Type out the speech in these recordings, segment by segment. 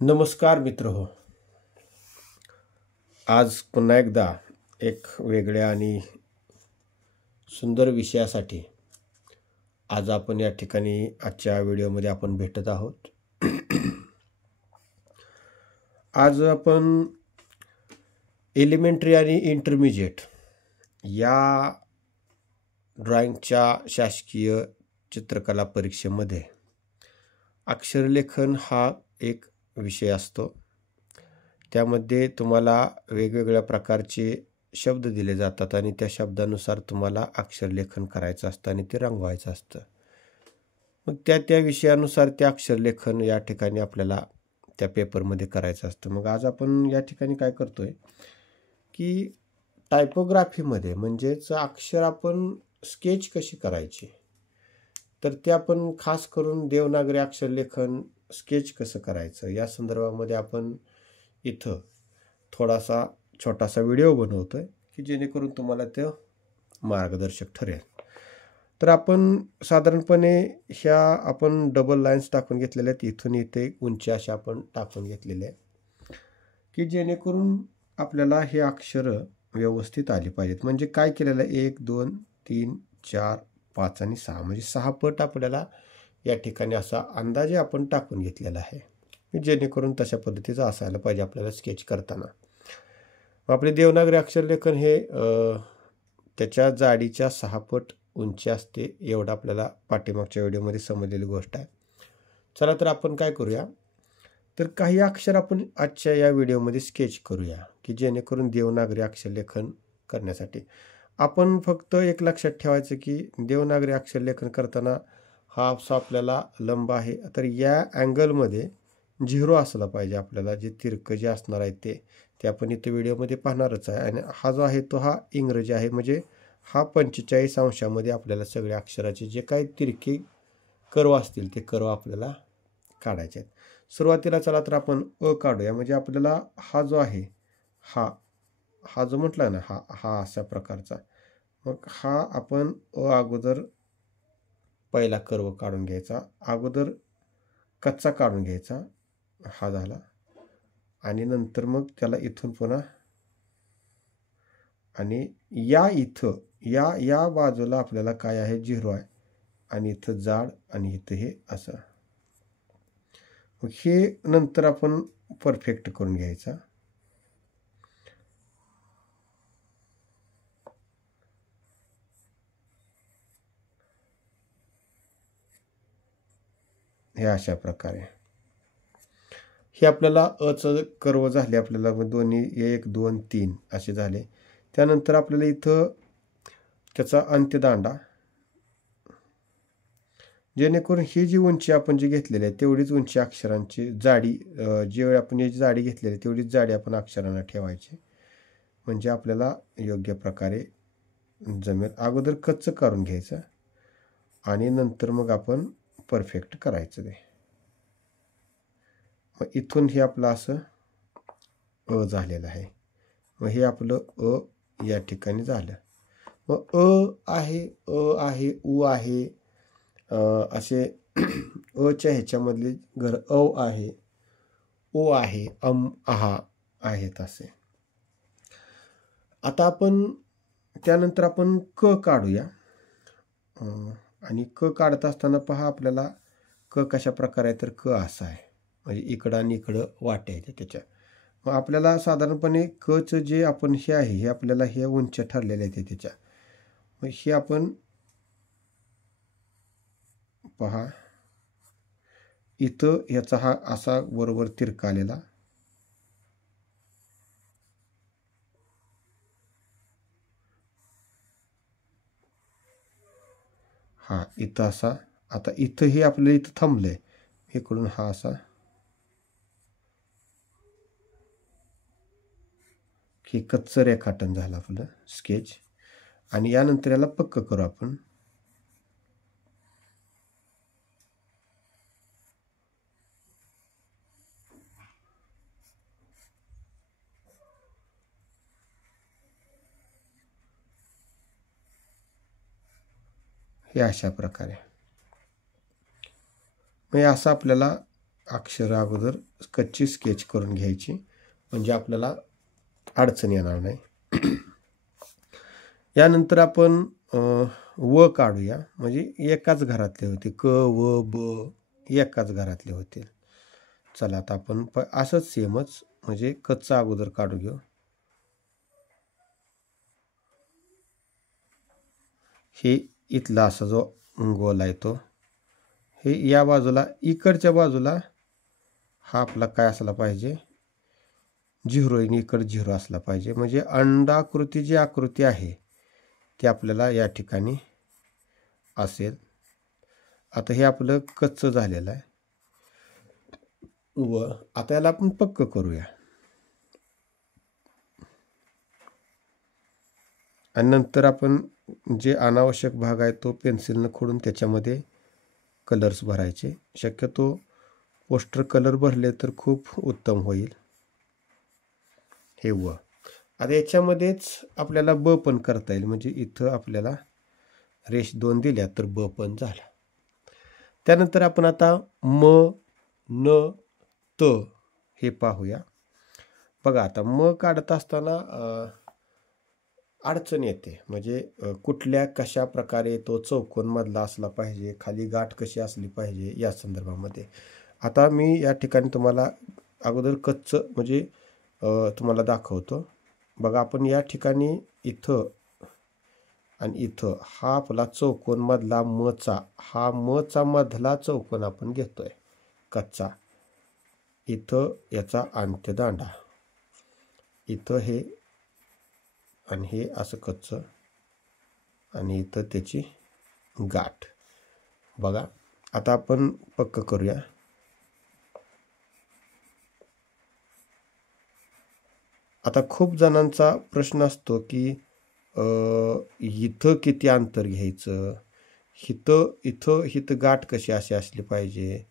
नमस्कार मित्र हो. आज पुन्हा एकदा एक वेगळ्या आणि सुंदर विषयासाठी आज आपण या ठिकाणी आजच्या व्हिडिओमध्ये आपण भेटत आहोत. आज आपण एलिमेंटरी आणि इंटरमिजिएट या ड्रॉइंगच्या शासकीय चित्रकला परीक्षेमध्ये अक्षरलेखन हा एक विषय असतो. त्यामध्ये तुम्हाला वेगवेगळ्या प्रकारचे शब्द दिले जातात आणि त्या शब्दानुसार तुम्हाला अक्षरलेखन करायचं असतं आणि ते रंगवायचं असतं. मग त्या विषयानुसार ते अक्षरलेखन या ठिकाणी आपल्याला त्या पेपरमध्ये करायचं असतं. मग आज आपण या ठिकाणी काय करतोय की टायपोग्राफीमध्ये म्हणजेच अक्षर आपण स्केच कशी करायची, तर ते आपण खास करून देवनागरी अक्षरलेखन स्केच कसं करायचं या संदर्भामध्ये आपण इथं थोडासा छोटासा व्हिडिओ बनवतोय की जेणेकरून तुम्हाला ते मार्गदर्शक ठरेल. तर आपण साधारणपणे ह्या आपण डबल लाईन्स टाकून घेतलेल्या आहेत. इथून इथे उंची अशा आपण टाकून घेतलेले आहे की जेणेकरून आपल्याला हे अक्षर व्यवस्थित आली पाहिजेत. म्हणजे काय केलेलं आहे, 1 2 3 4 5 आणि 6 म्हणजे 6 पट आपल्याला या ठिकाणी असा अंदाजे आपण टाकून घेतलेला आहे, जेणेकरून तशा पद्धतीचं असायला पाहिजे आपल्याला स्केच करताना. आपले देवनागरी अक्षरलेखन हे त्याच्या जाडीच्या 6 पट उंची असते, एवढं आपल्याला पाठीमागच्या व्हिडिओमध्ये समजलेली गोष्ट आहे. चला तर आपण काय करूया, तर काही अक्षर आपण आजच्या या व्हिडिओमध्ये स्केच करूया की जेणेकरून देवनागरी अक्षरलेखन करण्यासाठी आपण फक्त एक लक्षात ठेवायचं की देवनागरी अक्षरलेखन करताना हा असा आपल्याला लंब आहे, तर या अँगलमध्ये 0 असला पाहिजे. आपल्याला जे तिरकं जे असणार आहे ते आपण इथे व्हिडिओमध्ये पाहणारच आहे. आणि हा जो आहे तो हा इंग्रजी आहे, म्हणजे हा 45 अंशामध्ये आपल्याला सगळ्या अक्षराचे जे काही तिरके कर्व असतील ते कर्व आपल्याला काढायचे आहेत. सुरुवातीला चला तर आपण अ काढूया. म्हणजे आपल्याला हा जो आहे हा जो म्हटला ना हा अशा प्रकारचा, मग हा आपण अगोदर पहिला कर्व काढून घ्यायचा, अगोदर कच्चा काढून घ्यायचा, हा झाला. आणि नंतर मग त्याला इथून पुन्हा आणि या इथं या बाजूला आपल्याला काय आहे 0 आहे आणि इथं जाड आणि इथं हे असं. मग हे नंतर आपण परफेक्ट करून घ्यायचा. हे अशा प्रकारे हे आपल्याला अचं कर्व झाले, आपल्याला दोन्ही 1 2 3 असे झाले. त्यानंतर आपल्याला इथं त्याचा अंत्यदांडा, जेणेकरून ही जी उंची आपण जी घेतलेली आहे तेवढीच उंची अक्षरांची जाडी, जे आपण याची जाडी घेतलेली आहे तेवढीच जाडी आपण अक्षरांना ठेवायची, म्हणजे आपल्याला योग्य प्रकारे जमेल. अगोदर कच्चं काढून घ्यायचं आणि नंतर मग आपण परफेक्ट करायचं ते. मग इथून हे आपलं असं अ झालेलं आहे. मग हे आपलं अ या ठिकाणी झालं. मग अ आहे उ आहे, असे अच्या ह्याच्यामधले घर अ आहे, ओ आहे, आहा आहेत असे. आता आपण त्यानंतर आपण क काढूया. आणि क काढत असताना पहा आपल्याला क कशा प्रकारे आहे, तर क असा आहे, म्हणजे इकडं आणि इकडं वाट्या आहेत त्याच्या. मग आपल्याला साधारणपणे कचं जे आपण हे आहे हे आपल्याला हे उंच्या ठरलेल्या आहेत त्याच्या. मग हे आपण पहा इथं ह्याचा हा असा बरोबर तिरका आलेला, हा इथं असा. आता इथं हे आपल्याला इथं थांबलंय, इकडून हा असा हे कच्चं रेखाटन झालं आपलं स्केच. आणि यानंतर याला पक्क करू आपण. हे अशा प्रकारे, म्हणजे असं आपल्याला अक्षर अगोदर कच्ची स्केच करून घ्यायची, म्हणजे आपल्याला अडचण येणार नाही. यानंतर आपण व काढूया, म्हणजे एकाच घरातले होते. क व ब एकाच घरातले होते. चला आता आपण असंच सेमच म्हणजे कच्चा अगोदर काढू घेऊ. हे इथला असा जो गोल आहे तो, हे या बाजूला इकडच्या बाजूला हा आपला काय असला पाहिजे, झिरो, इकडे झिरो असला पाहिजे. म्हणजे अंडाकृती जी आकृती आहे ती आपल्याला या ठिकाणी असेल. आता हे आपलं कच्चं झालेलं आहे. व आता याला आपण पक्क करूया. आणि नंतर आपण जे अनावश्यक भाग आहे तो पेन्सिलनं खोडून त्याच्यामध्ये कलर्स भरायचे. शक्यतो पोस्टर कलर भरले तर खूप उत्तम होईल. हे व आता याच्यामध्येच आपल्याला ब पण करता येईल, म्हणजे इथं आपल्याला रेष 2 दिल्या तर ब पण झाला. त्यानंतर आपण आता म न त हे पाहूया. बघा आता म काढत असताना अडचण येते, म्हणजे कुठल्या कशा प्रकारे तो चौकोन मधला असला पाहिजे, खाली गाठ कशी असली पाहिजे या संदर्भामध्ये. आता मी या ठिकाणी तुम्हाला अगोदर कच्चं म्हणजे तुम्हाला दाखवतो. बघा आपण या ठिकाणी इथं आणि इथं हा आपला चौकोन मधला मचा, हा मचा मधला चौकोन आपण घेतोय कच्चा. इथं याचा अंत्यदांडा, इथं हे आणि हे असं कच्चं, आणि इथं त्याची गाठ. बघा आता आपण पक्क करूया. आता खूप जणांचा प्रश्न असतो की इथं किती अंतर घ्यायचं, इथं गाठ कशी अशी असली पाहिजे,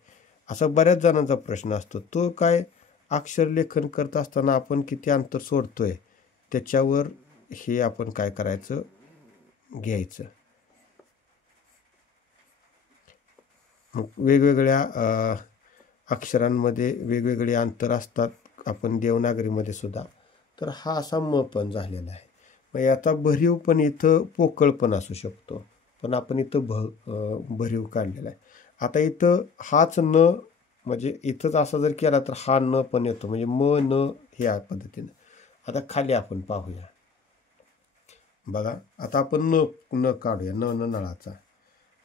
असा बऱ्याच जणांचा प्रश्न असतो. तो काय अक्षर लेखन करत असताना आपण किती अंतर सोडतोय त्याच्यावर हे आपण काय करायचं घ्यायचं. वेगवेगळ्या अक्षरांमध्ये वेगवेगळे अंतर असतात, आपण देवनागरीमध्ये सुद्धा. तर हा असा म पण झालेला आहे. मग याचा भरीव पण इथं पोकळ पण असू शकतो, पण आपण इथं भरीव काढलेला आहे. आता इथं हाच न, म्हणजे इथंच असा जर केला तर हा न पण येतो, म्हणजे म न ह्या पद्धतीनं. आता खाली आपण पाहूया. बघा आता आपण न काढूया, न नळाचा.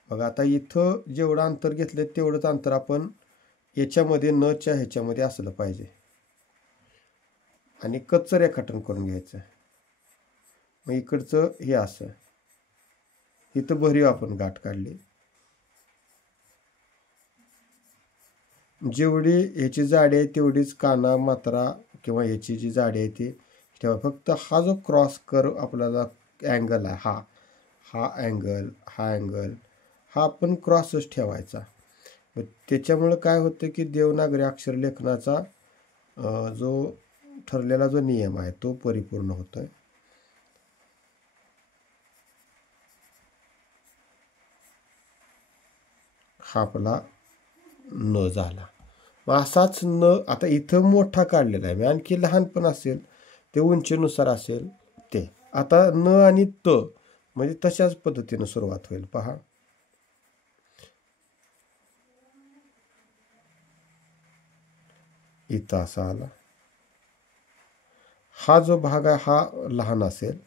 बघा आता इथं जेवढं अंतर घेतलं तेवढंच अंतर आपण याच्यामध्ये नच्या ह्याच्यामध्ये असलं पाहिजे, आणि कच्चं रेखाटन करून घ्यायचं. मग इकडचं हे असं, इथं भरीव आपण गाठ काढली. जेवढी ह्याची जाडी आहे तेवढीच काना मात्रा किंवा ह्याची जी जाडी आहे ती ठेवा. फक्त हा जो क्रॉस कर्व आपल्याला अँगल आहे, हा अँगल हा आपण क्रॉसच ठेवायचा. मग त्याच्यामुळं काय होतं की देवनागरी अक्षर लेखनाचा जो ठरलेला जो नियम आहे तो परिपूर्ण होतोय. हा आपला न झाला. मग असाच न आता इथं मोठा काढलेला आहे मी, आणखी लहान पण असेल ते उंचीनुसार असेल ते. आता न आणि त म्हणजे तशाच पद्धतीनं सुरुवात होईल. पहा इथं असा आला. हा जो भाग आहे हा लहान असेल,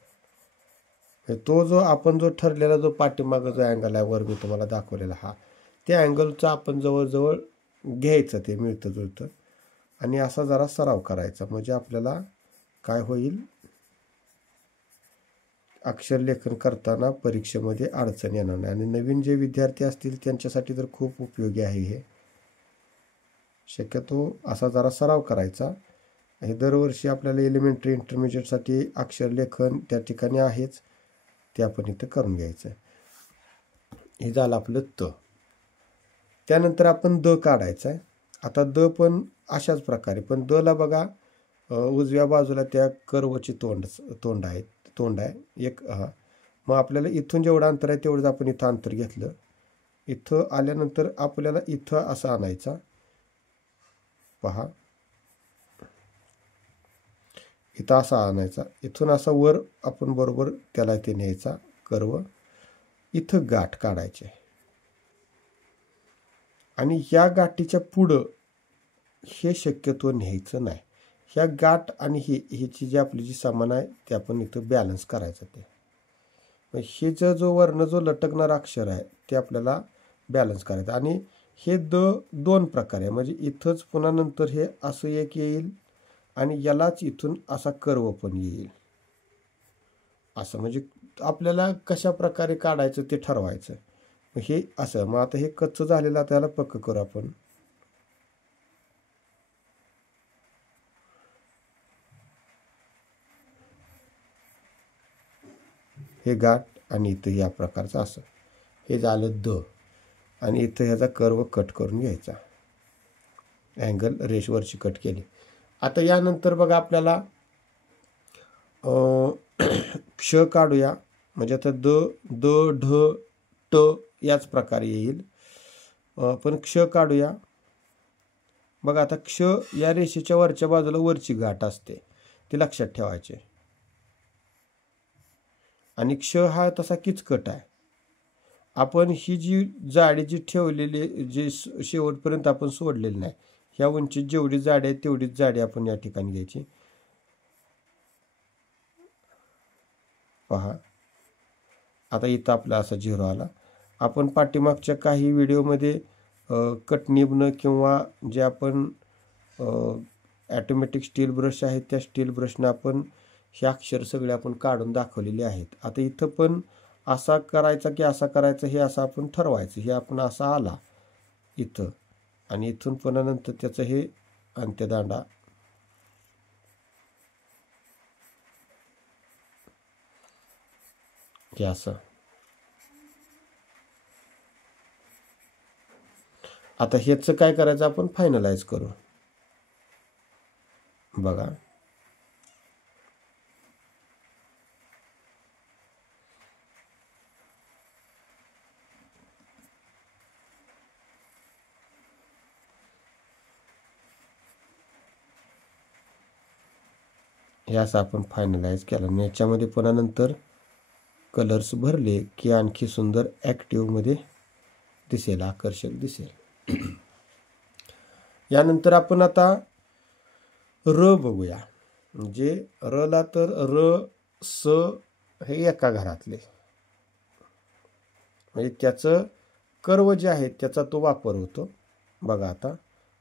तो जो आपण जो ठरलेला जो पाठीमागं जो अँगल आहे वर मी तुम्हाला दाखवलेला हा, त्या अँगलचा आपण जवळजवळ घ्यायचं, ते मिळतं जुळतं, आणि असा जरा सराव करायचा. म्हणजे आपल्याला काय होईल, अक्षर लेखन करताना परीक्षेमध्ये अडचण येणार नाही. आणि नवीन जे विद्यार्थी असतील त्यांच्यासाठी तर खूप उपयोगी आहे हे. शक्यतो असा जरा सराव करायचा. हे दरवर्षी आपल्याला एलिमेंटरी इंटरमिजिएटसाठी अक्षर लेखन त्या ठिकाणी आहेच, ते आपण इथं करून घ्यायचं. हे झालं आपलं त. त्यानंतर आपण द काढायचं आहे. आता द पण अशाच प्रकारे, पण द ला बघा उजव्या बाजूला त्या कर्वची तोंड आहे एक. मग आपल्याला इथून जेवढं अंतर आहे तेवढंच आपण इथं अंतर घेतलं. इथं आल्यानंतर आपल्याला इथं असं आणायचा, पहा, इथं असा आणायचा, इथून असा वर आपण बरोबर त्याला ते न्यायचा कर्व, इथं गाठ काढायचे आणि या गाठीच्या पुढं हे शक्यतो न्यायचं नाही. ह्या गाठ आणि ह्याची जी आपली जी समान आहे ते आपण इथं बॅलन्स करायचं. ते हे जो वर्ण जो लटकणारा अक्षर आहे ते आपल्याला बॅलन्स करायचं. आणि हे दोन प्रकारे, म्हणजे इथंच पुन्हा नंतर हे असं एक येईल आणि यालाच इथून असा कर्व पण येईल असं. म्हणजे आपल्याला कशा प्रकारे काढायचं ते ठरवायचं. हे असं. मग आता हे कच्चं झालेलं त्याला पक्क करू आपण. हे गाठ आणि इथं या प्रकारचं असं. हे झालं आणि इथं ह्याचा कर्व कट करून घ्यायचा, अँगल रेषवरची कट केली. आता यानंतर बघा आपल्याला क्ष काढूया. म्हणजे आता ढ ट याच प्रकारे येईल. पण क्ष काढूया. बघा आता क्ष या रेषेच्या वरच्या बाजूला वरची गाठ असते, ती लक्षात ठेवायचे. आणि क्ष हा तसा किचकट आहे. आपण ही जी जाडी जी ठेवलेली, जे शेवटपर्यंत आपण सोडलेली नाही, ह्या उंची जेवढी जाडी आहे तेवढीच जाडी आपण या ठिकाणी घ्यायची. पहा, आता इथं आपला असा 0 आला. आपण पाठीमागच्या काही व्हिडिओमध्ये कटनिबनं किंवा जे आपण ॲटोमॅटिक स्टील ब्रश आहेत त्या स्टील ब्रशनं आपण हे अक्षर सगळे आपण काढून दाखवलेले आहेत. आता इथं पण असा करायचा की असा करायचा हे असं आपण ठरवायचं. हे आपण असा आला इथं आणि इथून पुन्हा नंतर त्याचं हे अंत्यदांडा हे असं. आता ह्याचं काय करायचं आपण फायनलाइज करू. बघा, हे असं आपण फायनलाइज केलं. आणि याच्यामध्ये पुन्हा नंतर कलर्स भरले की आणखी सुंदर ॲक्टिव्हमध्ये दिसेल, आकर्षक दिसेल. यानंतर आपण आता र बघूया. म्हणजे रला तर र स हे एका घरातले, म्हणजे त्याचं कर्व जे आहे त्याचा तो वापर होतो. बघा आता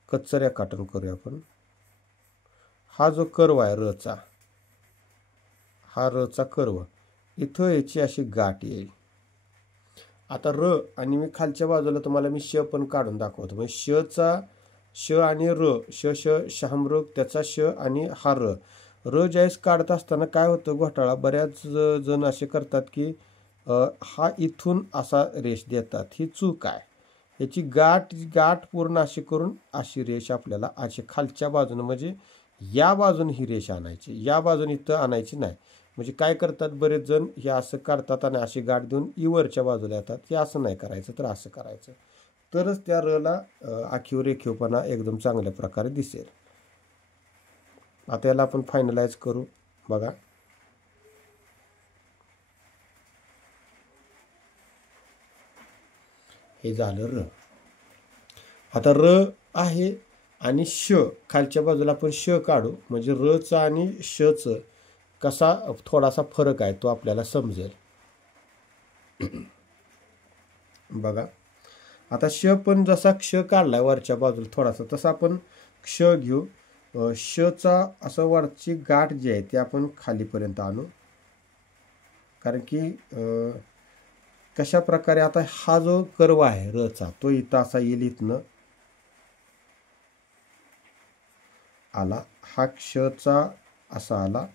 कच्चं रेखाटन करूया आपण. हा जो कर्व आहे रचा, हा रचा कर्व, इथं याची अशी गाठ येईल. आता र आणि मी खालच्या बाजूला तुम्हाला मी श पण काढून दाखवतो. म्हणजे शचा श आणि र, श शहामृग त्याचा श आणि हा र ज्यावेळेस काढत असताना काय होतं घोटाळा, बऱ्याच जण असे करतात की हा इथून असा रेष देतात. ही चूक आहे. याची गाठ पूर्ण अशी करून अशी रेष आपल्याला अशी खालच्या बाजूनं, म्हणजे या बाजून ही रेष आणायची, या बाजून इथं आणायची नाही. म्हणजे काय करतात बरेच जण, हे असं काढतात आणि अशी गाठ देऊन इवरच्या बाजूला येतात. हे असं नाही करायचं, तर असं करायचं, तरच त्या रला आखीव रेखीवपणा एकदम चांगल्या प्रकारे दिसेल. आता याला आपण फायनलाइज करू. बघा, हे झालं र. आता र आहे आणि श खालच्या बाजूला आपण श काढू, म्हणजे रचा आणि शचं कसा थोडासा फरक आहे तो आपल्याला समजेल. बघा, आता श पण जसा क्ष काढलाय वरच्या बाजूला थोडासा, तसा आपण क्ष घेऊ. शचा असं वरची गाठ जी आहे ती आपण खालीपर्यंत आणू. कारण की कशा प्रकारे आता हा जो कर्व आहे रचा तो इथं असा येईल, इथनं आला, हा क्षचा असा आला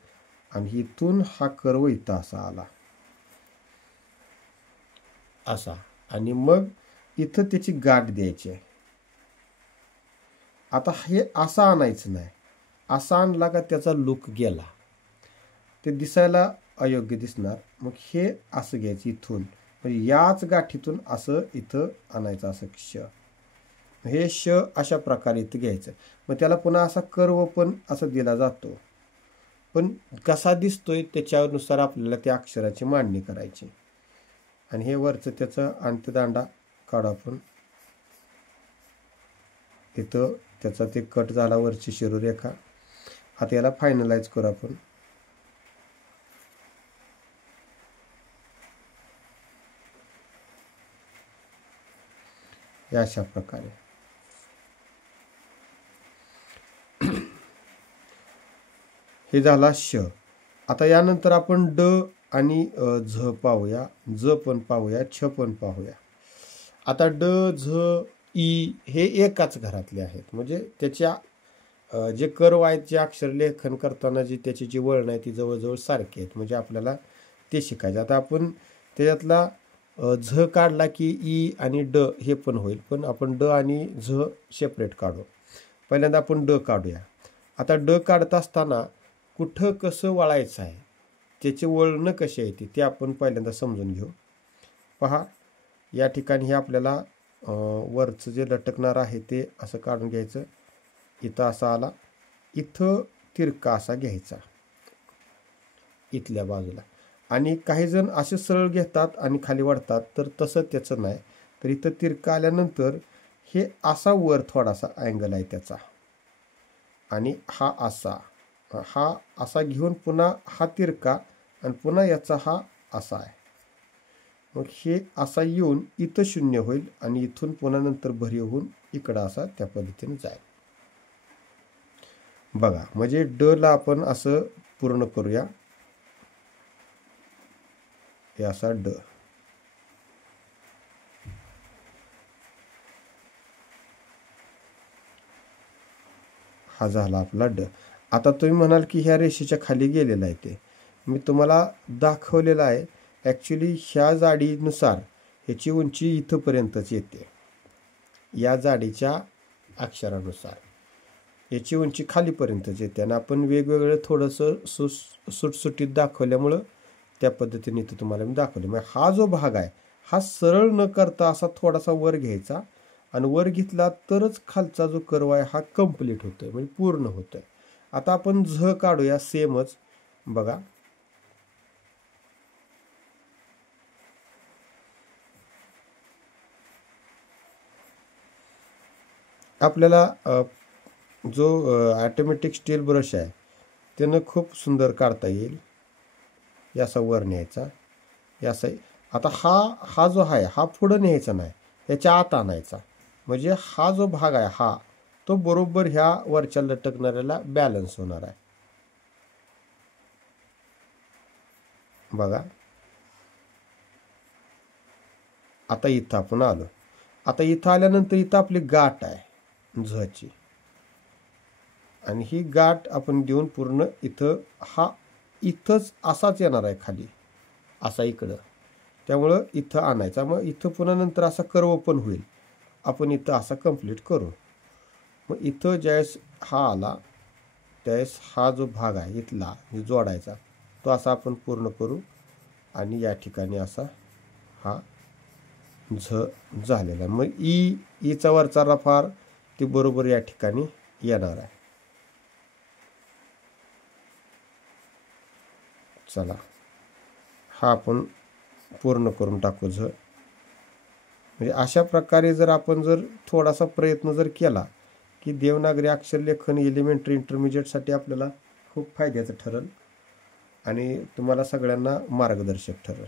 आणि इथून हा कर्व इथं असा आला असा. आणि मग इथं त्याची गाठ द्यायची आहे. आता हे असं आणायचं नाही. असा आणला का त्याचा लुक गेला, ते दिसायला अयोग्य दिसणार. मग हे असं घ्यायचं इथून, म्हणजे याच गाठीतून असं इथं आणायचं असं क्ष. हे श अशा प्रकारे इथं घ्यायचं. मग त्याला पुन्हा असा कर्व पण असा दिला जातो, पण कसा दिसतोय त्याच्यानुसार आपल्याला त्या अक्षराची मांडणी करायची. आणि हे वरचं त्याचा अंत्यदांडा काढू आपण. इथं त्याचा ते कट झाला वरची शिरोरेखा. आता याला फायनलाइज करू आपण. या अशा प्रकारे हे झाला श. आता यानंतर आपण ड आणि झ पाहूया, ज पण पाहूया, छ पण पाहूया. आता ड, झ, ई हे एकाच घरातले आहेत. म्हणजे त्याच्या जे कर्व आहेत, जे अक्षर लेखन करताना जी त्याची जी वळण आहे ती जवळजवळ सारखी आहेत. म्हणजे आपल्याला ते शिकायचं. आता आपण त्याच्यातला झ काढला की ई आणि ड हे पण होईल, पण आपण ड आणि झ सेपरेट काढू. पहिल्यांदा आपण ड काढूया. आता ड काढत असताना कुठं कसं वळायचं आहे, त्याचे वळणं कशी आहे ते आपण पहिल्यांदा समजून घेऊ. पहा, या ठिकाणी हे आपल्याला वरचं जे लटकणार आहे ते असं काढून घ्यायचं. इथं असा आला, इथं तिरका असा घ्यायचा इथल्या बाजूला. आणि काही जण असे सरळ घेतात आणि खाली वाढतात, तर तसं त्याचं नाही. तर इथं तिरका आल्यानंतर हे असा वर थोडासा अँगल आहे त्याचा, आणि हा असा घेऊन पुन्हा हा तिरका आणि पुन्हा याचा हा असा आहे. मग हे असा येऊन इथं शून्य होईल आणि इथून पुन्हा नंतर भरीव होऊन इकडं असा त्या पद्धतीने जाईल. बघा, म्हणजे ड ला आपण असं पूर्ण करूया. हे असा ड. हा झाला आपला ड. आता तुम्ही म्हणाल की ह्या रेषेच्या खाली गेलेला आहे ते. मी तुम्हाला दाखवलेलं आहे. ॲक्च्युली ह्या जाडीनुसार ह्याची उंची इथंपर्यंतच येते. या जाडीच्या अक्षरानुसार याची उंची खालीपर्यंतच येते. आणि आपण वेगवेगळं थोडंसं सुटसुटीत दाखवल्यामुळं त्या पद्धतीने इथं तुम्हाला मी दाखवले. मग हा जो भाग आहे हा सरळ न करता असा थोडासा वर घ्यायचा, आणि वर घेतला तरच खालचा जो कर्व आहे हा कंप्लीट होतोय, म्हणजे पूर्ण होतोय. आता आपण झ काढूया सेमच. बघा, आपल्याला जो ऑटोमॅटिक स्टील ब्रश आहे त्यानं खूप सुंदर काढता येईल. याचा वर न्यायचा, याचा. आता हा जो आहे हा पुढं न्यायचा नाही, याच्या आत आणायचा. म्हणजे हा जो भाग आहे हा तो बरोबर ह्या वरच्या लटकणाऱ्याला बॅलन्स होणार आहे. बघा, आता इथं आपण आलो. आता इथं आल्यानंतर इथं आपली गाठ आहे झची, आणि ही गाठ आपण देऊन पूर्ण इथं हा इथंच असाच येणार आहे खाली, असा इकडं. त्यामुळं इथं आणायचा. मग इथं पुन्हा नंतर असा कर्व पण होईल. आपण इथं असा कंप्लीट करू. मग इथं ज्यावेळेस हा आला त्यावेळेस हा जो भाग आहे इथला जोडायचा तो असा आपण पूर्ण करू. आणि या ठिकाणी असा हा झ झालेला. मग ईचा वरचा रफार ती बरोबर या ठिकाणी येणार आहे. चला, हा आपण पूर्ण करून टाकू झ. म्हणजे अशा प्रकारे जर आपण थोडासा प्रयत्न जर केला की देवनागरी अक्षर लेखन एलिमेंटरी इंटरमिजिएटसाठी आपल्याला खूप फायद्याचं ठरेल आणि तुम्हाला सगळ्यांना मार्गदर्शक ठरेल.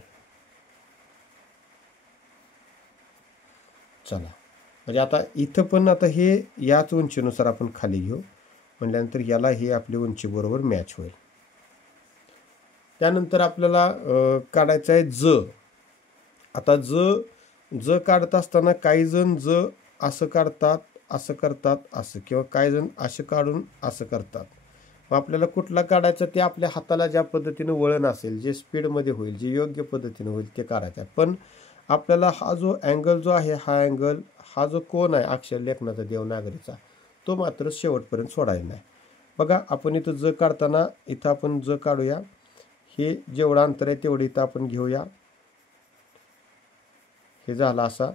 चला, म्हणजे आता इथं पण आता हे याच उंचीनुसार आपण खाली घेऊ म्हटल्यानंतर याला हे आपली उंची बरोबर मॅच होईल. त्यानंतर आपल्याला काढायचं आहे ज. आता ज काढत असताना काही जण ज असं काढतात, असं करतात, असं, किंवा काही जण असं काढून असं करतात. मग आपल्याला कुठला काढायचं ते आपल्या हाताला ज्या पद्धतीने वळण असेल, जे स्पीडमध्ये होईल, जे योग्य पद्धतीने होईल ते काढायचं. पण आपल्याला हा जो अँगल जो आहे, हा अँगल, हा जो कोन आहे अक्षर लेखनाचा देवनागरीचा, तो मात्र शेवटपर्यंत सोडायला नाही. बघा, आपण इथं ज काढताना इथं आपण ज काढूया. हे जेवढं अंतर आहे तेवढं इथं आपण घेऊया. हे झालं असा.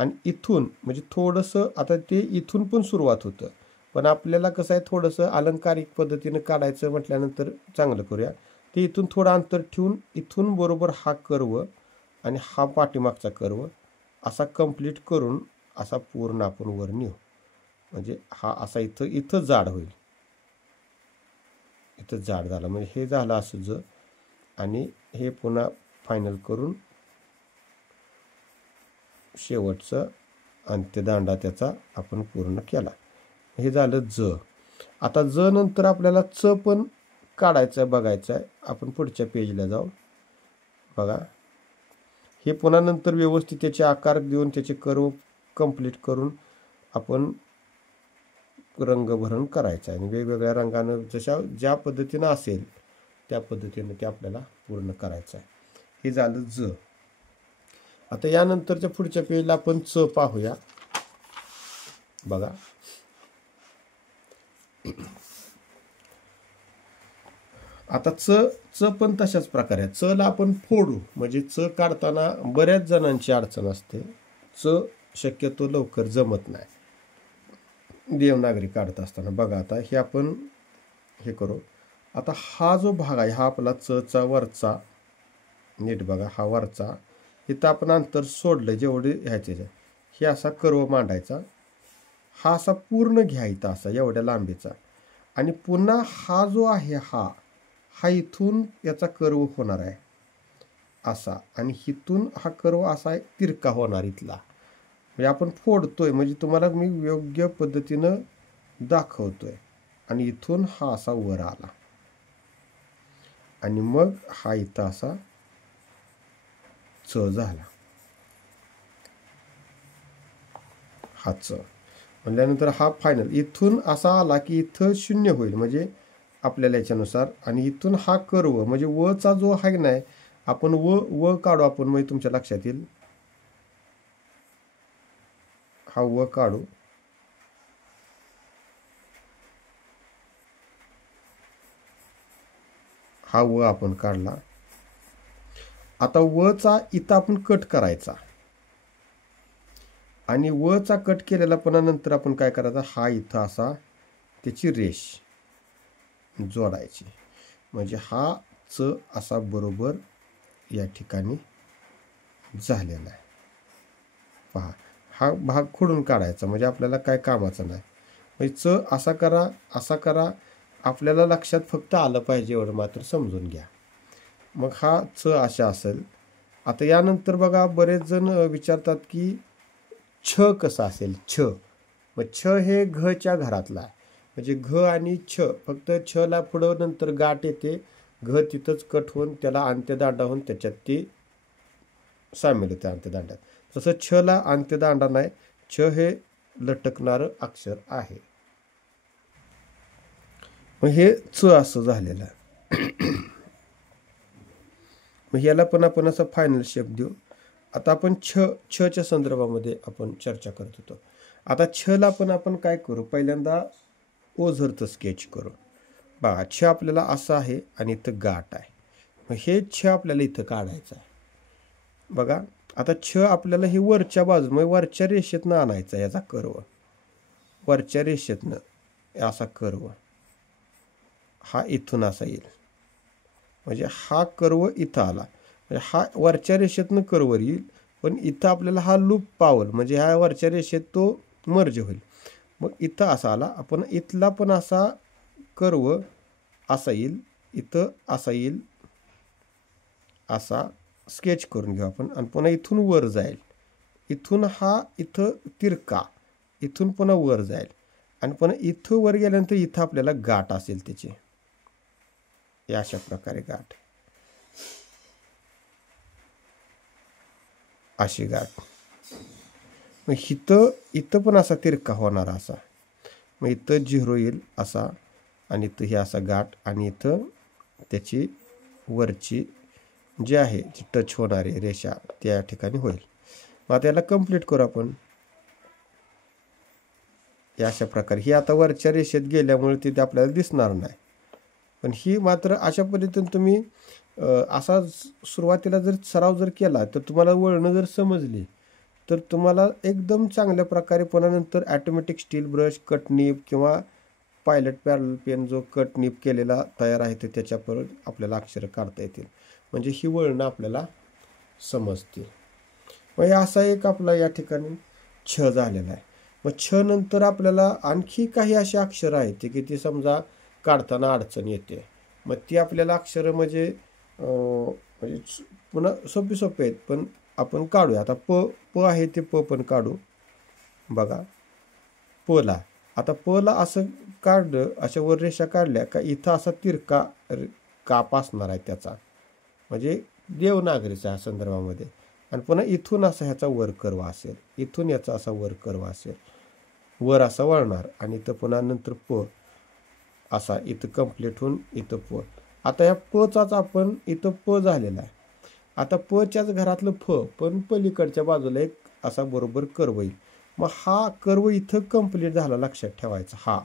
आणि इथून म्हणजे थोडंसं आता ते इथून पण सुरुवात होतं, पण आपल्याला कसं आहे थोडंसं अलंकारिक पद्धतीनं काढायचं म्हटल्यानंतर चांगलं करूया. ते इथून थोडं अंतर ठेवून इथून बरोबर हा कर्व आणि हा पाठीमागचा कर्व असा कंप्लीट करून असा पूर्ण आपण वर नेऊ. म्हणजे हा असा इथं जाड होईल, इथं जाड झाला म्हणजे हे झालं असं आणि हे पुन्हा फायनल करून शेवटचं अंत्यदांडा त्याचा आपण पूर्ण केला. हे झालं ज. आता ज नंतर आपल्याला च पण काढायचं आहे, बघायचं आहे. आपण पुढच्या पेजला जाऊ. बघा हे पुन्हा नंतर व्यवस्थित त्याचे आकार देऊन त्याचे कर्व कंप्लीट करून आपण रंगभरण करायचं आहे आणि वेगवेगळ्या रंगानं ज्या पद्धतीनं असेल त्या पद्धतीनं ते आपल्याला पूर्ण करायचं आहे. हे झालं ज. आता यानंतरच्या पुढच्या पेजला आपण च पाहूया. बघा आता च पण तशाच प्रकारे आहे. च ला आपण फोडू म्हणजे च काढताना बऱ्याच जणांची अडचण असते. च शक्यतो लवकर जमत नाही देवनागरी काढत असताना. बघा आता हे आपण हे करू. आता हा जो भाग आहे हा आपला च चा वरचा, नीट बघा हा वरचा, इथं आपण अंतर सोडलं जेवढे ह्याचे हे असा कर्व मांडायचा. हा असा पूर्ण घ्यायचा असा एवढ्या लांबीचा आणि पुन्हा हा जो आहे हा इथून याचा कर्व होणार आहे असा आणि इथून हा कर्व असा तिरका होणार इथला. म्हणजे आपण फोडतोय म्हणजे तुम्हाला मी योग्य पद्धतीनं दाखवतोय आणि इथून हा असा वर आला आणि मग हा इथं असा च झाला. हा च म्हणल्यानंतर हा फायनल इथून असा आला की इथं 0 होईल म्हणजे आपल्याला याच्यानुसार. आणि इथून हा कर्व म्हणजे वचा जो आहे नाही आपण व काढू आपण म्हणजे तुमच्या लक्षात येईल. हा व काढू. हा व आपण काढला. आता वचा इथं आपण कट करायचा आणि वचा कट केलेला पुन्हा नंतर आपण काय करायचा हा इथं असा त्याची रेष जोडायची म्हणजे हा च असा बरोबर या ठिकाणी झालेला आहे. पहा हा भाग खोडून काढायचा म्हणजे आपल्याला काय कामाचा नाही. म्हणजे च असा करा असा करा आपल्याला लक्षात फक्त आलं पाहिजे एवढं मात्र समजून घ्या. मग हा च अशा असेल. आता यानंतर बघा बरेच जण विचारतात की छ कसा असेल. छ मग छ हे घच्या घरातला आहे म्हणजे घ आणि छ फक्त छ ला पुढं नंतर गाठ येते. घ तिथंच कट होऊन त्याला अंत्यदांडा होऊन त्याच्यात ते सामील होते अंत्यदांडात. तसं छ ला अंत्यदांडा नाही. छ हे लटकणारं अक्षर आहे. मग हे च असं झालेलं आहे. मग याला पण आपण असं फायनल शेप देऊ. आता आपण छच्या संदर्भामध्ये आपण चर्चा करत होतो. आता छला पण आपण काय करू पहिल्यांदा ओझरचं स्केच करू. बघा छ आपल्याला असं आहे आणि इथं गाठ आहे. मग हे छ आपल्याला इथं काढायचं आहे. बघा आता छ आपल्याला हे वरच्या बाजू म्हणजे वरच्या रेषेतनं आणायचं आहे. याचा कर्व वरच्या रेषेतनं असा कर्व हा इथून असा येईल म्हणजे हा कर्व इथं आला म्हणजे हा वरच्या रेषेतनं कर्व येईल पण इथं आपल्याला हा लूप पावल म्हणजे ह्या वरच्या रेषेत तो मर्ज होईल. मग इथं असा आला आपण इथला पण असा कर्व असा येईल इथं असा येईल असा स्केच करून घेऊ आपण आणि पुन्हा इथून वर जाईल. इथून हा इथं तिरका इथून पुन्हा वर जाईल आणि पुन्हा इथं वर गेल्यानंतर इथं आपल्याला गाठ असेल त्याची अशा प्रकारे गाठ अशी गाठ. मग इथं पण असा तिरका होणार असा मग इथं 0 येईल असा आणि इथं ही असा गाठ आणि इथं त्याची वरची जी आहे जी टच होणारी रेषा त्या ठिकाणी होईल. मग आता याला कंप्लीट करू आपण अशा प्रकारे. ही आता वरच्या रेषेत गेल्यामुळे तिथे आपल्याला दिसणार नाही पण ही मात्र अशा पद्धतीने तुम्ही असा सुरुवातीला जर सराव जर केला तर तुम्हाला वळणं जर समजली तर तुम्हाला एकदम चांगल्या प्रकारे पुन्हा नंतर ऑटोमॅटिक स्टील ब्रश, कटनीप किंवा पायलट पॅरल पेन जो कटनीप केलेला तयार आहे, तर त्याच्यावर आपल्याला अक्षरं काढता येतील. म्हणजे ही वळणं आपल्याला समजतील. मग हे असा एक आपला या ठिकाणी छ झालेला आहे. मग छ नंतर आपल्याला आणखी काही अशी अक्षरं आहेत की ती समजा काढताना अडचण येते. मग ती आपल्याला अक्षरं म्हणजे पुन्हा सोपी सोपी आहेत, पण आपण काढूया. आता प आहे ते प पण काढू. बघा पला, आता पला असं काढलं, अशा वर रेषा काढल्या का इथं असा तिरका काप असणार आहे त्याचा, म्हणजे देवनागरीच्या संदर्भामध्ये. आणि पुन्हा इथून असा ह्याचा वर कर्व असेल, इथून याचा असा वर कर्व असेल, वर असा वळणार. आणि इथं पुन्हा नंतर प असा इथं कंप्लीट होऊन इथं प. आता या पचाच आपण इथं प झालेला आहे. आता पच्याच घरातलं फ, पण पलीकडच्या बाजूला एक असा बरोबर कर्व येईल. मग हा कर्व इथं कंप्लीट झाला, लक्षात ठेवायचा हा.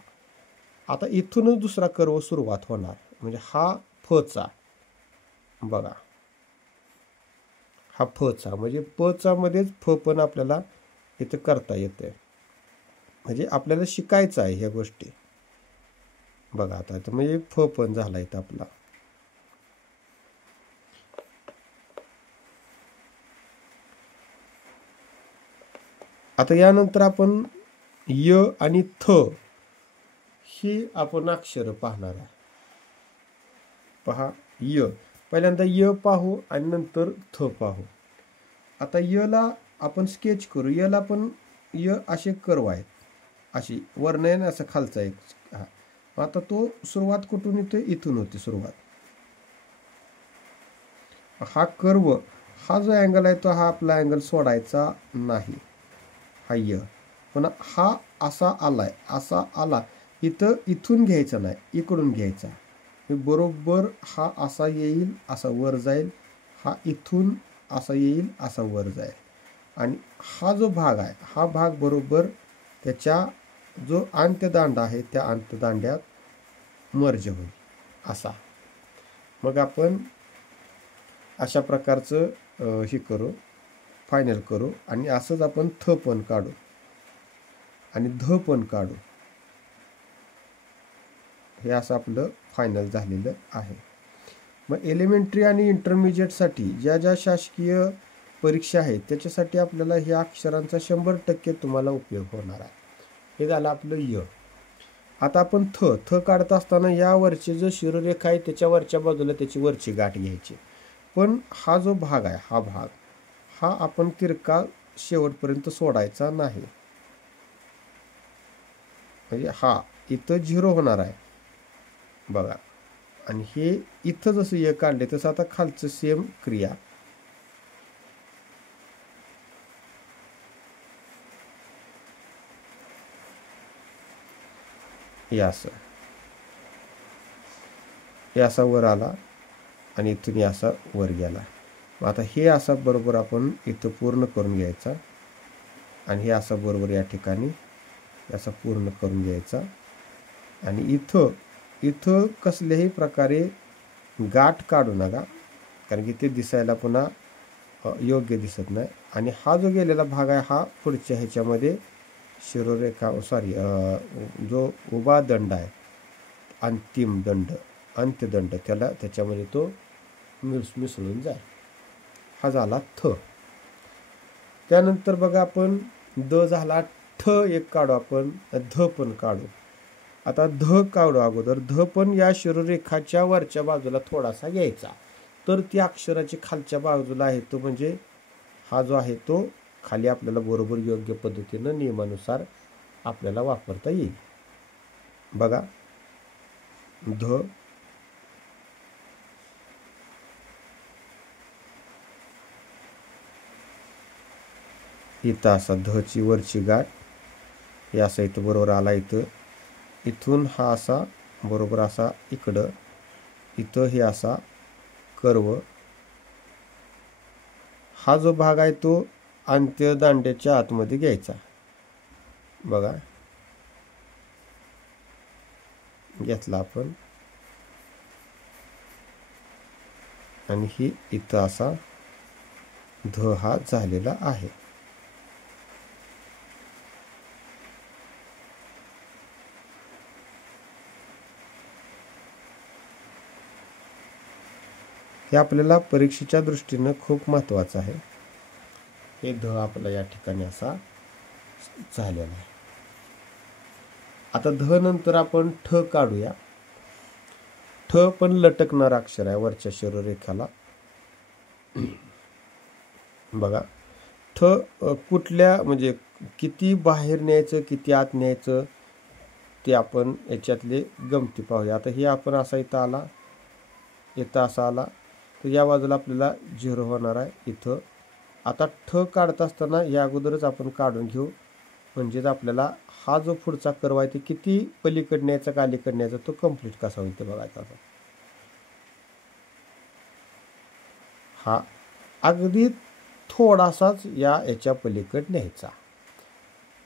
आता इथूनच दुसरा कर्व सुरुवात होणार, म्हणजे हा फचा. बघा हा फचा, म्हणजे पचा मध्येच फ पण आपल्याला इथं करता येते. म्हणजे आपल्याला शिकायचं आहे ह्या गोष्टी. बघा आता म्हणजे फ पण झाला इथं आपला. आता यानंतर आपण य आणि थ ही आपण अक्षर पाहणार आहे. पहा य, पहिल्यांदा य पाहू आणि नंतर थ पाहू. आता य ला आपण स्केच करू. य ला पण य असे कर्व आहेत, अशी वर्णन असं खालचा एक. हा आता तो सुरुवात कुठून येते, इथून होते सुरुवात. हा कर्व, हा जो अँगल आहे तो हा आपला अँगल सोडायचा नाही. हा य पुन्हा हा असा आलाय, असा आला, इथं इथून घ्यायचा नाही, इकडून घ्यायचा. बरोबर हा असा येईल, असा वर जाईल. हा इथून असा येईल, असा वर जाईल. आणि हा जो भाग आहे, हा भाग बरोबर त्याच्या जो अंत्यदांड आहे त्या अंत्यदांड्यात मर्ज होईल असा. मग आपण अशा प्रकारचं हे करू, फायनल करू. आणि असंच आपण थ पण काढू आणि ध पण काढू. हे असं आपलं फायनल झालेलं आहे. मग एलिमेंटरी आणि इंटरमिजिएटसाठी ज्या ज्या शासकीय परीक्षा आहेत त्याच्यासाठी आपल्याला ह्या अक्षरांचा 100% तुम्हाला उपयोग होणार आहे. हे झालं आपलं य. आता आपण थ काढत असताना या वरची जो शिरोरेखा आहे त्याच्या वरच्या बाजूला त्याची वरची गाठ घ्यायची. पण हा जो भाग आहे, हा भाग हा आपण तिरका शेवटपर्यंत सोडायचा नाही. म्हणजे हा इथं 0 होणार आहे बघा. आणि हे इथं जसं य काढले तसं आता खालचं सेम क्रिया. हे असा वर आला आणि इथून असा वर गेला. आता हे असं बरोबर आपण इथं पूर्ण करून घ्यायचा आणि हे असं बरोबर या ठिकाणी असं पूर्ण करून घ्यायचा. आणि इथं कसल्याही प्रकारे गाठ काढू नका, कारण की ते दिसायला पुन्हा योग्य दिसत नाही. आणि हा जो गेलेला भाग आहे हा पुढच्या ह्याच्यामध्ये शिरोरेखा जो उभा दंड आहे, अंतिम दंड, अंत्यदंड, त्याच्यामध्ये तो मिसळून जाईल. हा झाला थ. त्यानंतर बघा आपण द झाला. ठ एक काढू आपण, ध पण काढू. आता ध काढू अगोदर. ध पण या शिरोरेखाच्या वरच्या बाजूला थोडासा घ्यायचा, तर ती अक्षराची खालच्या बाजूला आहे तो, म्हणजे हा जो आहे तो खाली आपल्याला बरोबर योग्य पद्धतीनं नियमानुसार आपल्याला वापरता येईल. बघा ध, इथं असा धची वरची गाठ, हे असं इथं बरोबर आला. इथून हा असा बरोबर असा इकडं, इथं हे असा कर्व. हा जो भाग आहे तो अंत्यदांड्याच्या आतमध्ये घ्यायचा. बघा घेतला आपण. आणि ही इथं असा ध हा झालेला आहे. हे आपल्याला परीक्षेच्या दृष्टीनं खूप महत्त्वाचं आहे. हे ध आपला या ठिकाणी असा झालेला आहे. आता ध नंतर आपण ठ काढूया. ठ पण लटकणार अक्षर आहे वरच्या शिरोरेखाला. बघा, ठ कुठल्या म्हणजे किती बाहेर न्यायचं किती आत न्यायचं ते आपण याच्यातले गमती पाहूया. आता हे आपण असा इथं आला, इथं असा आला तर या बाजूला आपल्याला 0 होणार आहे इथं. आता ठ काढत असताना या अगोदरच आपण काढून घेऊ, म्हणजेच आपल्याला हा जो पुढचा कर्व आहे ते किती पलीकडे न्यायचा का अलीकडे न्यायचा तो कंप्लीट कसा होईल ते बघायचा. हा अगदी थोडासाच याच्या पलीकडे न्यायचा,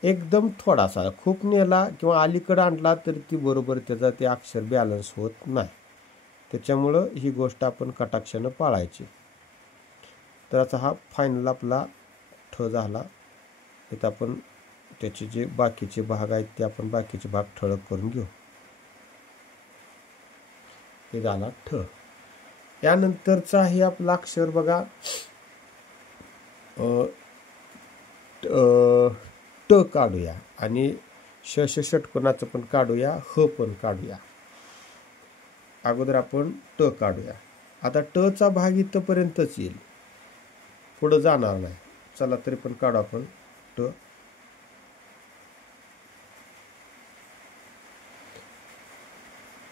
एकदम थोडासा. खूप नेला किंवा अलीकडे आणला तर ती बरोबर त्याचा ते अक्षर बॅलन्स होत नाही. त्याच्यामुळं ही गोष्ट आपण कटाक्षानं पाळायची. तर आता हा फायनल आपला ठ झाला. इथं आपण त्याचे जे बाकीचे भाग आहेत ते आपण बाकीचे भाग ठळक करून घेऊ. हे झाला ठ. यानंतरचा हे आपला अक्षर बघा, ट काढूया आणि षटकोनाचं पण काढूया, ह पण काढूया. अगोदर आपण ट काढूया. आता ट चा भाग इथपर्यंतच येईल, पुढं जाणार नाही. चला तरी पण काढू आपण ट.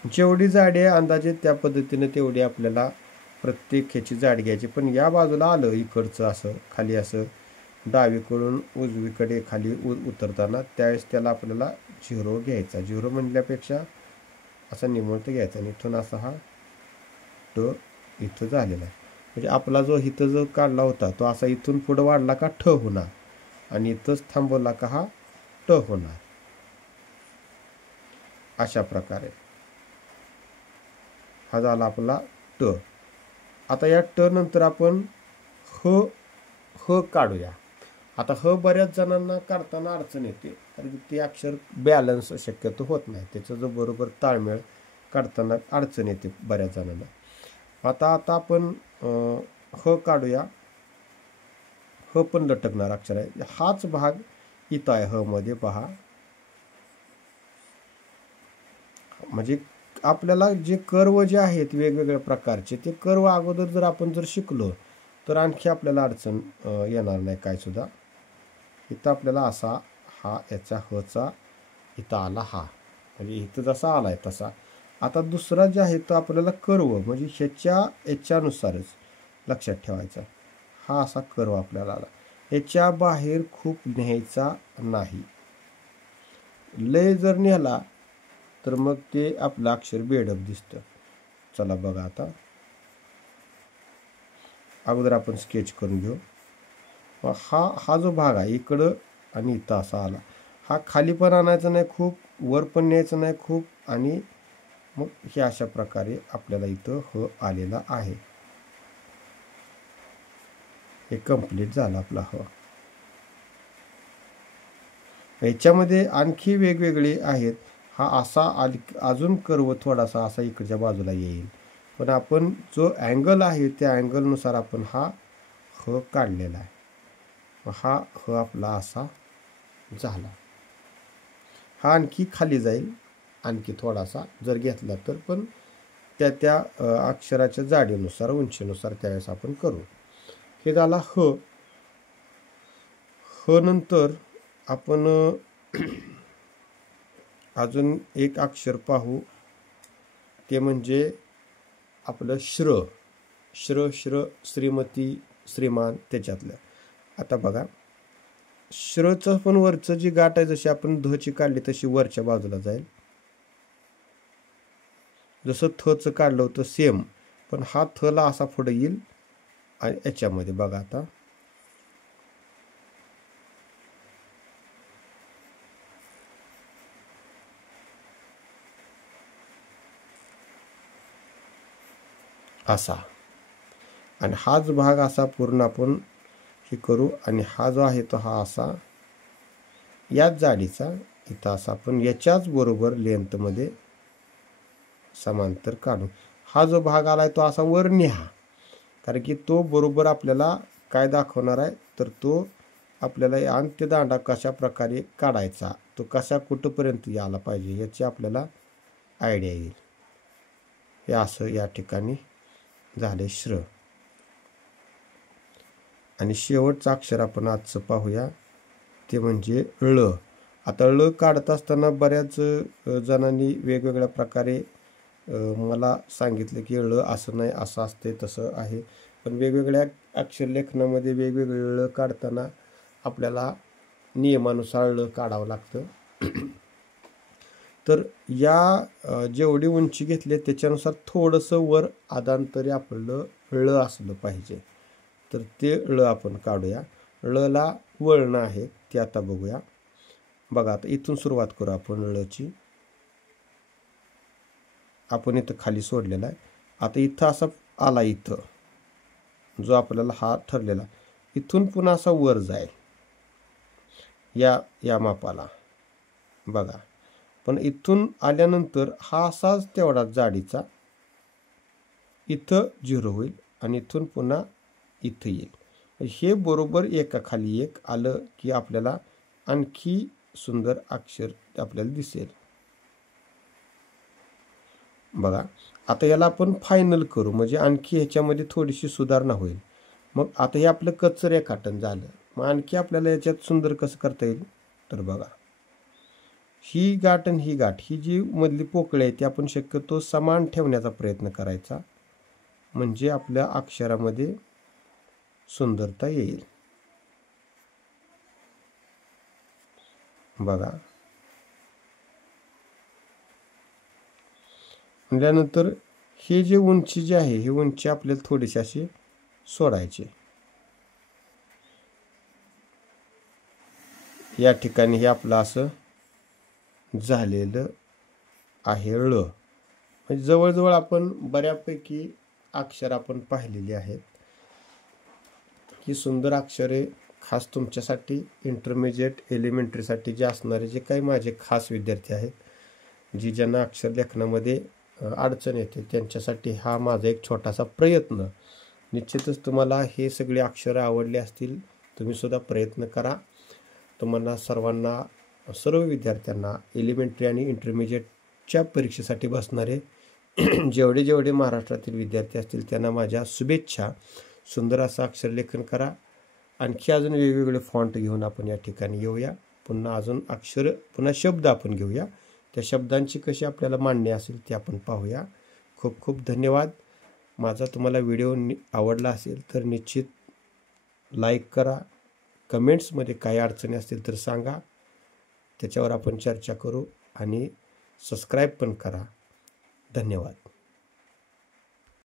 जेवढी जाडी आहे अंदाजे त्या पद्धतीने तेवढी आपल्याला प्रत्येक ह्याची जाडी घ्यायची. पण या बाजूला आलं इकडचं असं खाली असं डावीकडून उजवीकडे खाली उतरताना त्यावेळेस त्याला आपल्याला 0 घ्यायचा. 0 म्हणल्यापेक्षा असा निमुळत घ्यायचा आणि इथून असा हा ट इथं झालेला आहे. म्हणजे आपला जो इथं जो काढला होता तो असा इथून पुढं वाढला का ठ होणार आणि इथंच थांबवला का हा ट होणार. अशा प्रकारे हा झाला आपला ट. आता या ट नंतर आपण ह काढूया. आता ह बऱ्याच जणांना काढताना अडचण येते, कारण ते अक्षर बॅलन्स शक्यतो होत नाही, त्याचा जो बरोबर ताळमेळ काढताना अडचण येते बऱ्याच जणांना. आता आपण ह काढूया. ह पण लटकणार अक्षर आहे. हाच भाग इथं आहे ह मध्ये पहा. म्हणजे आपल्याला जे कर्व जे आहेत वेगवेगळ्या प्रकारचे ते कर्व अगोदर जर आपण शिकलो तर आणखी आपल्याला अडचण येणार नाही काय सुद्धा. इथं आपल्याला असा हा याचा हचा इथं आला हा, म्हणजे इथं जसा आलाय तसा. आता दुसरा जे आहे तो आपल्याला कर्व म्हणजे ह्याच्यानुसारच लक्षात ठेवायचा. हा असा कर्व आपल्याला आला, ह्याच्या बाहेर खूप न्यायचा नाही. लय जर नेला तर मग ते आपलं अक्षर बेडप दिसतं. चला बघा, आता अगोदर आपण स्केच करून घेऊ. हा जो भाग आहे इकडं आणि इथं असा आला, हा खाली पण आणायचा नाही खूप, वर पण न्यायचं नाही खूप, आणि मग हे अशा प्रकारे आपल्याला इथं ह आलेला आहे. हे कंप्लीट झालं आपला ह. याच्यामध्ये आणखी वेगवेगळे आहेत. हा असा अजून कर्व थोडासा असा इकडच्या बाजूला येईल, पण आपण जो अँगल आहे त्या अँगलनुसार आपण हा ह काढलेला आहे. हा ह आपला असा झाला. हा आणखी खाली जाईल आणखी थोडासा जर घेतला तर, पण त्या अक्षराच्या जाडीनुसार उंचीनुसार त्यावेळेस आपण करू. हे झाला ह. ह नंतर आपण अजून एक अक्षर पाहू, ते म्हणजे आपलं श्र. श्रीमती, श्रीमान त्याच्यातलं. आता बघा, श्रचं पण वरचं जी गाठ आहे जशी आपण धची काढली तशी वरच्या बाजूला जाईल. जसं थचं काढलं होतं सेम, पण हा थला असा पुढे येईल आणि याच्यामध्ये बघा आता असा, आणि हाच भाग असा पूर्ण आपण हे करू, आणि हा जो आहे तो हा असा याच जाडीचा इथं असा आपण याच्याच बरोबर लेंथमध्ये समांतर काढू. हा जो भाग आलाय तो असा वर न्या, कारण की तो बरोबर आपल्याला काय दाखवणार आहे, तर तो आपल्याला अंत्यदांडा कशा प्रकारे काढायचा, तो कशा कुठंपर्यंत यायला पाहिजे याची आपल्याला आयडिया येईल. हे असं या ठिकाणी झाले श्र. आणि शेवटचं अक्षर आपण आजचं पाहूया, ते म्हणजे ळ. आता ळ काढत असताना बऱ्याच जणांनी वेगवेगळ्या प्रकारे मला सांगितलं की ळ असं नाही, असं असते, तसं आहे. पण वेगवेगळ्या अक्षरलेखनामध्ये वेगवेगळे ळ काढताना आपल्याला नियमानुसार ळ काढावं लागतं. तर या जेवढी उंची घेतली त्याच्यानुसार थोडंसं वर आदांतरी आपलं ळ असलं पाहिजे. तर ते ळ आपण काढूया. ळला वळणं आहे ते आता बघूया. बघा, आता इथून सुरुवात करू आपण ळची. आपण इथं खाली सोडलेला आहे. आता इथं असा आला, इथं जो आपल्याला हा ठरलेला, इथून पुन्हा असा वर जाईल या मापाला. बघा, पण इथून आल्यानंतर हा असाच तेवढा जाडीचा इथं 0 होईल आणि इथून पुन्हा इथं येईल. हे बरोबर एका खाली एक आलं की आपल्याला आणखी सुंदर अक्षर आपल्याला दिसेल. बघा, आता याला आपण फायनल करू, म्हणजे आणखी ह्याच्यामध्ये थोडीशी सुधारणा होईल. मग आता हे आपलं कच्चं रेखाटन झालं. मग आणखी आपल्याला याच्यात सुंदर कसं करता येईल, तर बघा, ही गाठ आणि ही गाठ, ही जी मधली पोकळी आहे ती आपण शक्यतो समान ठेवण्याचा प्रयत्न करायचा, म्हणजे आपल्या अक्षरामध्ये सुंदरता येईल. बघा, म्हटल्यानंतर हे जे उंची जी आहे, ही उंची आपल्याला थोडीशी अशी सोडायची. या ठिकाणी हे आपलं असं झालेलं आहे ळ. म्हणजे जवळजवळ आपण बऱ्यापैकी अक्षर आपण पाहिलेली आहेत. ही सुंदर अक्षरे खास तुमच्यासाठी इंटरमिजिएट एलिमेंटरीसाठी जे असणारे जे काही माझे खास विद्यार्थी आहेत, जी ज्यांना अक्षर लेखनामध्ये अडचण येते, त्यांच्यासाठी हा माझा एक छोटासा प्रयत्न. निश्चितच तुम्हाला हे सगळे अक्षरं आवडले असतील. तुम्ही सुद्धा प्रयत्न करा. तुम्हाला सर्वांना, सर्व विद्यार्थ्यांना एलिमेंटरी आणि इंटरमिजिएटच्या परीक्षेसाठी बसणारे जेवढे महाराष्ट्रातील विद्यार्थी असतील त्यांना माझ्या शुभेच्छा. सुंदर असं अक्षरलेखन करा. आणखी अजून वेगवेगळे फॉन्ट घेऊन आपण या ठिकाणी येऊया. पुन्हा अजून पुन्हा शब्द आपण घेऊया. त्या शब्दांची कशी आपल्याला मांडणी असेल ते आपण पाहूया. खूप खूप धन्यवाद. माझा तुम्हाला व्हिडिओ आवडला असेल तर निश्चित लाईक करा. कमेंट्समध्ये काही अडचणी असतील तर सांगा, त्याच्यावर आपण चर्चा करू. आणि सबस्क्राईब पण करा. धन्यवाद.